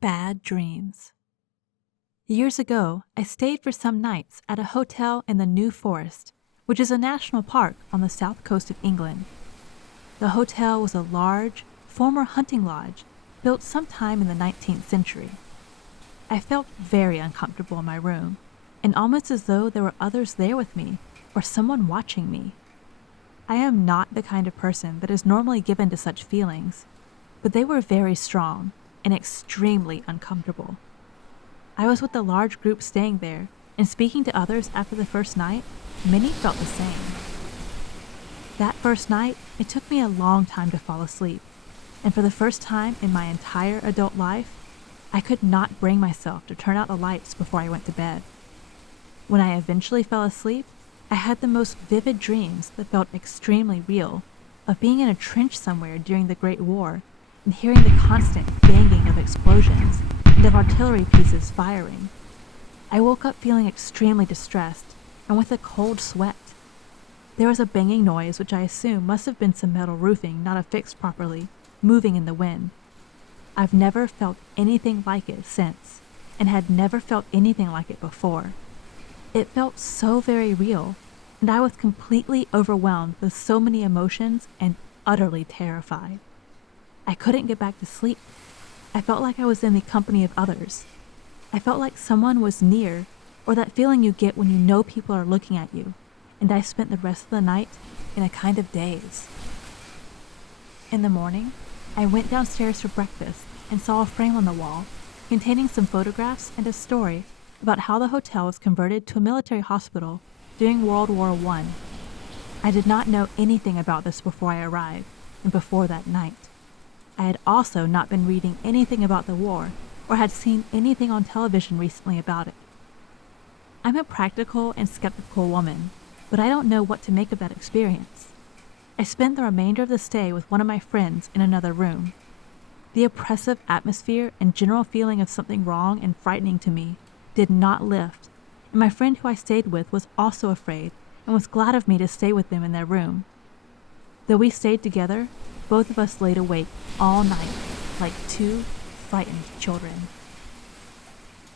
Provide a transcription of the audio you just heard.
Bad dreams. Years ago, I stayed for some nights at a hotel in the New Forest, which is a national park on the south coast of England. The hotel was a large, former hunting lodge built sometime in the 19th century. I felt very uncomfortable in my room, and almost as though there were others there with me or someone watching me. I am not the kind of person that is normally given to such feelings, but they were very strong and extremely uncomfortable. I was with a large group staying there, and speaking to others after the first night, many felt the same. That first night, it took me a long time to fall asleep, and for the first time in my entire adult life, I could not bring myself to turn out the lights before I went to bed. When I eventually fell asleep, I had the most vivid dreams that felt extremely real, of being in a trench somewhere during the Great War and hearing the constant banging of explosions and of artillery pieces firing. I woke up feeling extremely distressed and with a cold sweat. There was a banging noise which I assume must have been some metal roofing not affixed properly, moving in the wind. I've never felt anything like it since, and had never felt anything like it before. It felt so very real, and I was completely overwhelmed with so many emotions and utterly terrified. I couldn't get back to sleep. I felt like I was in the company of others. I felt like someone was near, or that feeling you get when you know people are looking at you, and I spent the rest of the night in a kind of daze. In the morning, I went downstairs for breakfast and saw a frame on the wall containing some photographs and a story about how the hotel was converted to a military hospital during World War I. I did not know anything about this before I arrived, and before that night. I had also not been reading anything about the war or had seen anything on television recently about it. I'm a practical and skeptical woman, but I don't know what to make of that experience. I spent the remainder of the stay with one of my friends in another room. The oppressive atmosphere and general feeling of something wrong and frightening to me did not lift, and my friend who I stayed with was also afraid and was glad of me to stay with them in their room. Though we stayed together, both of us laid awake all night like two frightened children.